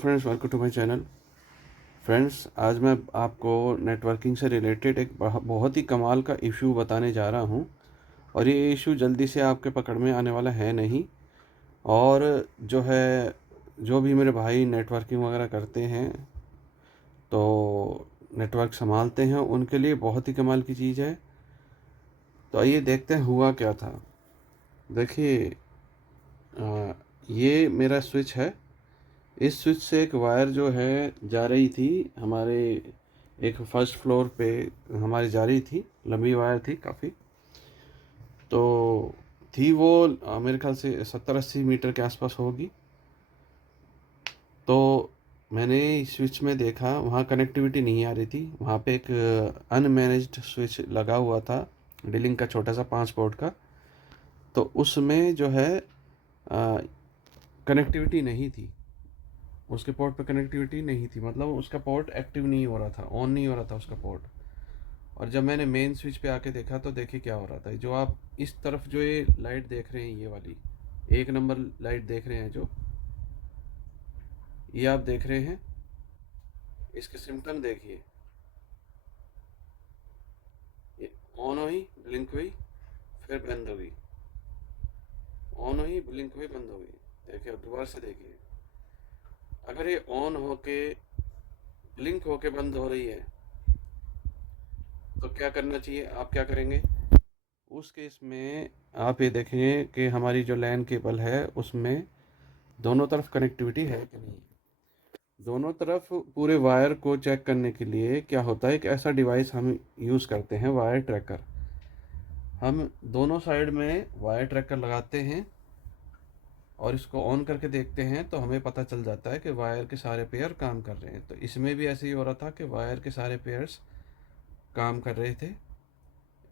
Friends, welcome to my channel. Friends, आज मैं आपको नेटवर्किंग से रिलेटेड एक बहुत ही कमाल का इशू बताने जा रहा हूं, और ये इशू जल्दी से आपके पकड़ में आने वाला है नहीं। और जो है, जो भी मेरे भाई नेटवर्किंग वगैरह करते हैं, तो नेटवर्क संभालते हैं, उनके लिए बहुत ही कमाल की चीज़ है। तो आइए देखते हैं हुआ क्या था। देखिए, ये मेरा स्विच है। इस स्विच से एक वायर जो है जा रही थी हमारे एक फर्स्ट फ्लोर पे, हमारी जा रही थी, लंबी वायर थी काफ़ी। तो थी वो मेरे ख्याल से 70-80 मीटर के आसपास होगी। तो मैंने स्विच में देखा, वहाँ कनेक्टिविटी नहीं आ रही थी। वहाँ पे एक अनमैनेज्ड स्विच लगा हुआ था, डीलिंग का, छोटा सा 5 पोर्ट का। तो उसमें जो है कनेक्टिविटी नहीं थी, उसके पोर्ट पे कनेक्टिविटी नहीं थी, मतलब उसका पोर्ट एक्टिव नहीं हो रहा था, ऑन नहीं हो रहा था उसका पोर्ट। और जब मैंने मेन स्विच पे आके देखा तो देखिए क्या हो रहा था। जो आप इस तरफ जो ये लाइट देख रहे हैं, ये वाली 1 नंबर लाइट देख रहे हैं, जो ये आप देख रहे हैं, इसके सिम्टम देखिए। ये ऑन हुई, ब्लिंक हुई, फिर बंद हो गई, ऑन हुई, ब्लिंक हुई, बंद हो गई। देखिए, अब दोबारा से देखिए। अगर ये ऑन होके ब्लिंक होके बंद हो रही है तो क्या करना चाहिए, आप क्या करेंगे उस केस में? आप ये देखेंगे कि हमारी जो लैन केबल है उसमें दोनों तरफ कनेक्टिविटी है कि नहीं। दोनों तरफ पूरे वायर को चेक करने के लिए क्या होता है, एक ऐसा डिवाइस हम यूज़ करते हैं, वायर ट्रैकर। हम दोनों साइड में वायर ट्रैकर लगाते हैं और इसको ऑन करके देखते हैं, तो हमें पता चल जाता है कि वायर के सारे पेयर काम कर रहे हैं। तो इसमें भी ऐसे ही हो रहा था कि वायर के सारे पेयर्स काम कर रहे थे।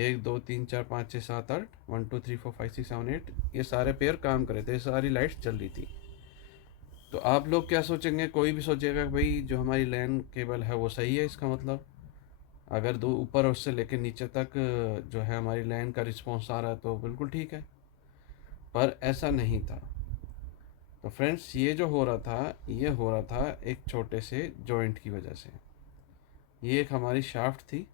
1 2 3 4 5 6 7 8, 1 2 3 4 5 6 7 8, ये सारे पेयर काम कर रहे थे, सारी लाइट्स जल रही थी। तो आप लोग क्या सोचेंगे, कोई भी सोचेगा कि भाई जो हमारी लैन केबल है वो सही है, इसका मतलब अगर दो ऊपर उससे लेकर नीचे तक जो है हमारी लैन का रिस्पॉन्स आ रहा है तो बिल्कुल ठीक है। पर ऐसा नहीं था। तो फ्रेंड्स, ये जो हो रहा था, ये हो रहा था एक छोटे से जॉइंट की वजह से। ये एक हमारी शाफ्ट थी,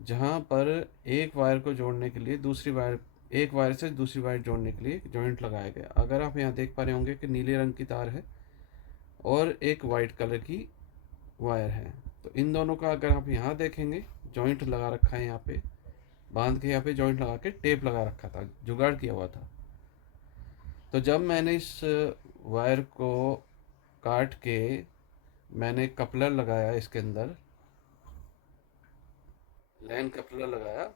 जहाँ पर एक वायर को जोड़ने के लिए दूसरी वायर, एक वायर से दूसरी वायर जोड़ने के लिए जॉइंट लगाया गया। अगर आप यहाँ देख पा रहे होंगे कि नीले रंग की तार है और एक वाइट कलर की वायर है। तो इन दोनों का अगर आप यहाँ देखेंगे, जॉइंट लगा रखा है, यहाँ पे बांध के, यहाँ पे जॉइंट लगा के टेप लगा रखा था, जुगाड़ किया हुआ था। तो जब मैंने इस वायर को काट के मैंने कपलर लगाया, इसके अंदर लाइन कपलर लगाया,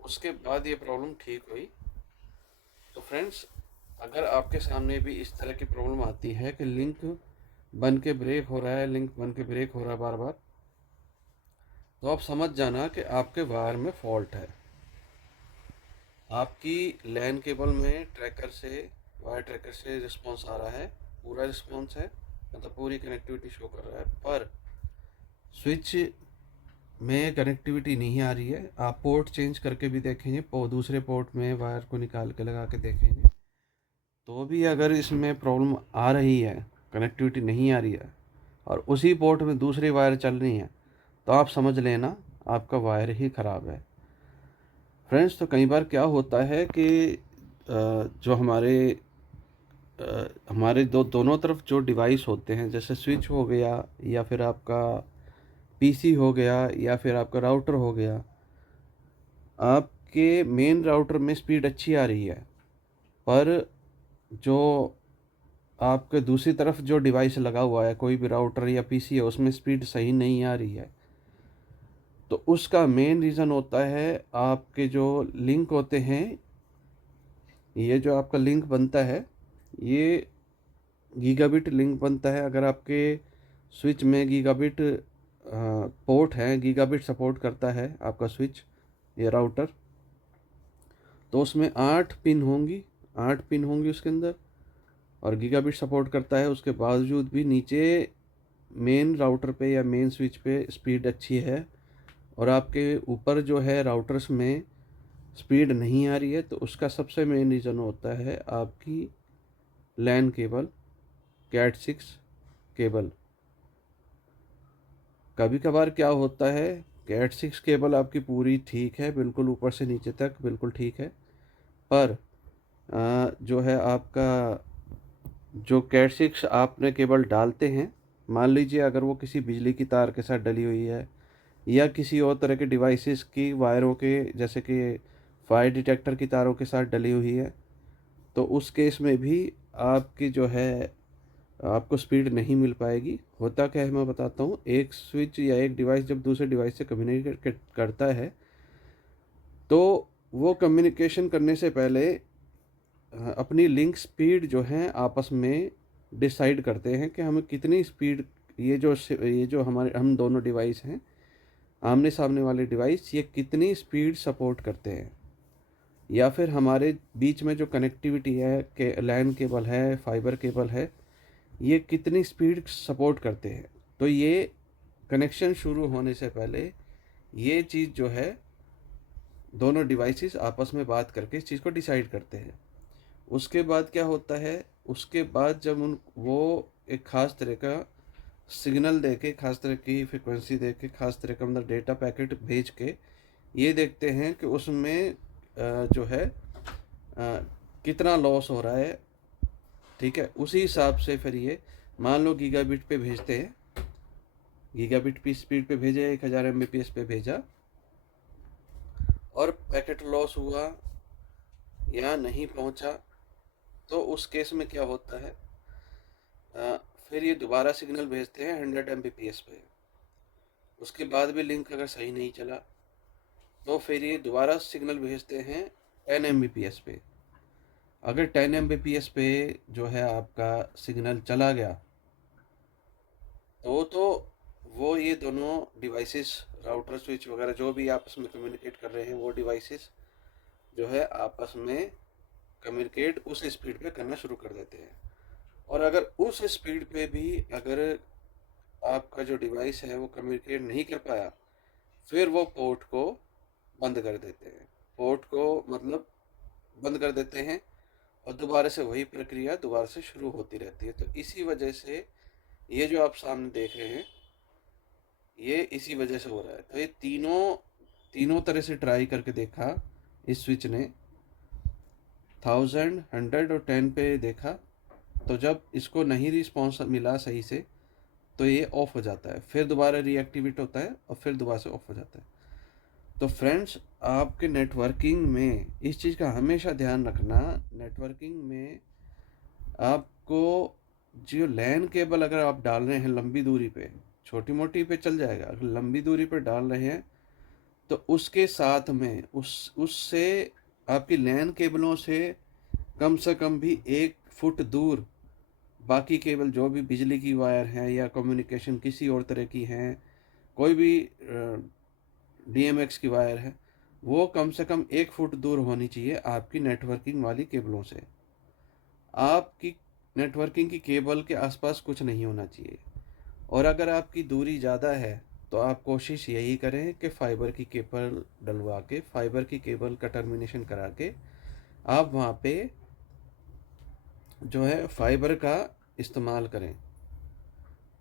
उसके बाद ये प्रॉब्लम ठीक हुई। तो फ्रेंड्स, अगर आपके सामने भी इस तरह की प्रॉब्लम आती है कि लिंक बन के ब्रेक हो रहा है, लिंक बन के ब्रेक हो रहा है बार बार, तो आप समझ जाना कि आपके वायर में फॉल्ट है। आपकी लैन केबल में ट्रैकर से, वायर ट्रैकर से रिस्पॉन्स आ रहा है, पूरा रिस्पॉन्स है, मतलब पूरी कनेक्टिविटी शो कर रहा है, पर स्विच में कनेक्टिविटी नहीं आ रही है। आप पोर्ट चेंज करके भी देखेंगे, दूसरे पोर्ट में वायर को निकाल के लगा के देखेंगे, तो भी अगर इसमें प्रॉब्लम आ रही है, कनेक्टिविटी नहीं आ रही है, और उसी पोर्ट में दूसरी वायर चल रही है, तो आप समझ लेना आपका वायर ही ख़राब है। फ्रेंड्स, तो कई बार क्या होता है कि जो हमारे दोनों तरफ जो डिवाइस होते हैं, जैसे स्विच हो गया, या फिर आपका पीसी हो गया, या फिर आपका राउटर हो गया, आपके मेन राउटर में स्पीड अच्छी आ रही है, पर जो आपके दूसरी तरफ जो डिवाइस लगा हुआ है, कोई भी राउटर या पीसी है, उसमें स्पीड सही नहीं आ रही है। तो उसका मेन रीज़न होता है आपके जो लिंक होते हैं, ये जो आपका लिंक बनता है, ये गीगाबिट लिंक बनता है। अगर आपके स्विच में गीगाबिट पोर्ट है, गीगाबिट सपोर्ट करता है आपका स्विच, ये राउटर, तो उसमें 8 पिन होंगी, 8 पिन होंगी उसके अंदर, और गीगाबिट सपोर्ट करता है। उसके बावजूद भी नीचे मेन राउटर पे या मेन स्विच पे स्पीड अच्छी है, और आपके ऊपर जो है राउटर्स में स्पीड नहीं आ रही है, तो उसका सबसे मेन रीज़न होता है आपकी लैन केबल कैट 6 केबल। कभी कभार क्या होता है, कैट 6 केबल आपकी पूरी ठीक है, बिल्कुल ऊपर से नीचे तक बिल्कुल ठीक है, पर जो है आपका जो कैट 6 आपने केबल डालते हैं, मान लीजिए अगर वो किसी बिजली की तार के साथ डली हुई है या किसी और तरह के डिवाइसेस की वायरों के, जैसे कि फायर डिटेक्टर की तारों के साथ डली हुई है, तो उस केस में भी आपकी जो है आपको स्पीड नहीं मिल पाएगी। होता क्या है मैं बताता हूँ, एक स्विच या एक डिवाइस जब दूसरे डिवाइस से कम्युनिकेट करता है, तो वो कम्युनिकेशन करने से पहले अपनी लिंक स्पीड जो है आपस में डिसाइड करते हैं कि हमें कितनी स्पीड, ये जो हमारे हम दोनों डिवाइस हैं, आमने सामने वाले डिवाइस, ये कितनी स्पीड सपोर्ट करते हैं, या फिर हमारे बीच में जो कनेक्टिविटी है के लैन केबल है, फाइबर केबल है, ये कितनी स्पीड सपोर्ट करते हैं। तो ये कनेक्शन शुरू होने से पहले ये चीज़ जो है दोनों डिवाइसेस आपस में बात करके इस चीज़ को डिसाइड करते हैं। उसके बाद क्या होता है, उसके बाद जब उन वो एक ख़ास तरह का सिग्नल दे के, खास तरह की फ्रिक्वेंसी दे के, खास तरह का मतलब डेटा पैकेट भेज के ये देखते हैं कि उसमें जो है कितना लॉस हो रहा है। ठीक है, उसी हिसाब से फिर ये मान लो गीगाबिट पे भेजते हैं, गीगाबिट की स्पीड पे भेजे, 1000 MBPS पे भेजा और पैकेट लॉस हुआ या नहीं पहुंचा, तो उस केस में क्या होता है, फिर ये दोबारा सिग्नल भेजते हैं 100 MBPS पे। उसके बाद भी लिंक अगर सही नहीं चला तो फिर ये दोबारा सिग्नल भेजते हैं 10 MBPS पे। अगर 10 MBPS पे जो है आपका सिग्नल चला गया तो वो ये दोनों डिवाइसेस, राउटर स्विच वगैरह जो भी आपस में कम्युनिकेट कर रहे हैं, वो डिवाइसेस जो है आपस में कम्युनिकेट उस स्पीड पे करना शुरू कर देते हैं। और अगर उस स्पीड पे भी अगर आपका जो डिवाइस है वो कम्युनिकेट नहीं कर पाया, फिर वो पोर्ट को बंद कर देते हैं, पोर्ट को मतलब बंद कर देते हैं, और दोबारा से वही प्रक्रिया दोबारा से शुरू होती रहती है। तो इसी वजह से ये जो आप सामने देख रहे हैं, ये इसी वजह से हो रहा है। तो ये तीनों तीनों तरह से ट्राई करके देखा इस स्विच ने, 1000, 100 और 10 पे देखा, तो जब इसको नहीं रिस्पॉन्स मिला सही से तो ये ऑफ हो जाता है, फिर दोबारा रीएक्टिवेट होता है और फिर दोबारा से ऑफ हो जाता है। तो फ्रेंड्स, आपके नेटवर्किंग में इस चीज़ का हमेशा ध्यान रखना, नेटवर्किंग में आपको जो लैन केबल अगर आप डाल रहे हैं लंबी दूरी पे, छोटी मोटी पे चल जाएगा, अगर लंबी दूरी पे डाल रहे हैं तो उसके साथ में उससे आपकी लैन केबलों से कम भी 1 फुट दूर बाकी केबल जो भी बिजली की वायर हैं या कम्युनिकेशन किसी और तरह की हैं, कोई भी DMX की वायर है, वो कम से कम 1 फुट दूर होनी चाहिए आपकी नेटवर्किंग वाली केबलों से। आपकी नेटवर्किंग की केबल के आसपास कुछ नहीं होना चाहिए। और अगर आपकी दूरी ज़्यादा है तो आप कोशिश यही करें कि फ़ाइबर की केबल डलवा के, फ़ाइबर की केबल का टर्मिनेशन करा के आप वहाँ पे जो है फाइबर का इस्तेमाल करें।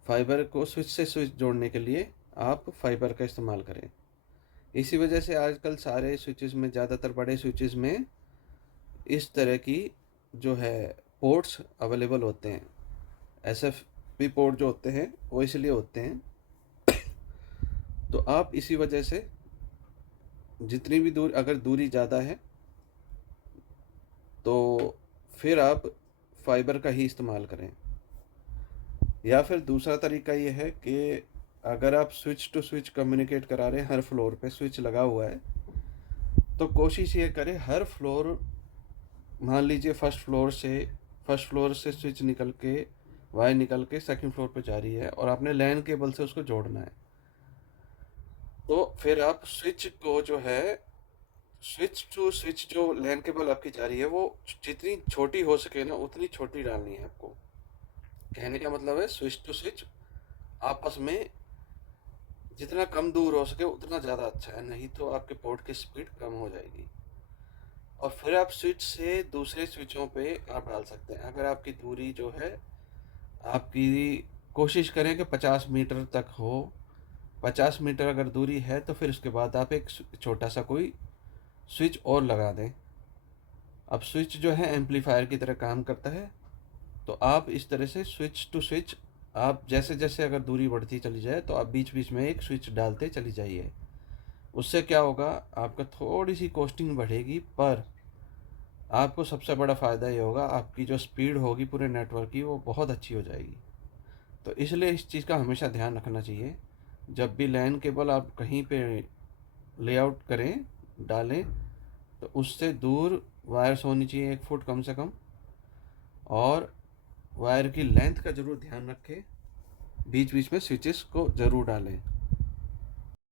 फाइबर को स्विच से स्विच जोड़ने के लिए आप फाइबर का इस्तेमाल करें। इसी वजह से आजकल सारे स्विचेस में, ज़्यादातर बड़े स्विचेस में इस तरह की जो है पोर्ट्स अवेलेबल होते हैं। SFP पोर्ट जो होते हैं वो इसलिए होते हैं, तो आप इसी वजह से जितनी भी दूर, अगर दूरी ज़्यादा है तो फिर आप फाइबर का ही इस्तेमाल करें। या फिर दूसरा तरीका ये है कि अगर आप स्विच टू स्विच कम्युनिकेट करा रहे हैं, हर फ्लोर पे स्विच लगा हुआ है, तो कोशिश ये करें हर फ्लोर, मान लीजिए फर्स्ट फ्लोर से स्विच निकल के, वायर निकल के सेकंड फ्लोर पे जा रही है और आपने लैन केबल से उसको जोड़ना है, तो फिर आप स्विच को जो है, स्विच टू स्विच जो लैन केबल आपकी जा रही है वो जितनी छोटी हो सके ना उतनी छोटी डालनी है आपको। कहने का मतलब है स्विच टू स्विच आपस में जितना कम दूर हो सके उतना ज़्यादा अच्छा है, नहीं तो आपके पोर्ट की स्पीड कम हो जाएगी। और फिर आप स्विच से दूसरे स्विचों पे आप डाल सकते हैं। अगर आपकी दूरी जो है आपकी कोशिश करें कि 50 मीटर तक हो। 50 मीटर अगर दूरी है तो फिर उसके बाद आप एक छोटा सा कोई स्विच और लगा दें। अब स्विच जो है एम्पलीफायर की तरह काम करता है, तो आप इस तरह से स्विच टू स्विच, आप जैसे जैसे अगर दूरी बढ़ती चली जाए तो आप बीच बीच में एक स्विच डालते चली जाइए। उससे क्या होगा, आपका थोड़ी सी कॉस्टिंग बढ़ेगी, पर आपको सबसे बड़ा फ़ायदा ये होगा, आपकी जो स्पीड होगी पूरे नेटवर्क की वो बहुत अच्छी हो जाएगी। तो इसलिए इस चीज़ का हमेशा ध्यान रखना चाहिए, जब भी लैन केबल आप कहीं पे लेआउट करें, डालें, तो उससे दूर वायर्स होनी चाहिए 1 फुट कम से कम, और वायर की लेंथ का ज़रूर ध्यान रखें, बीच बीच में स्विचेस को ज़रूर डालें।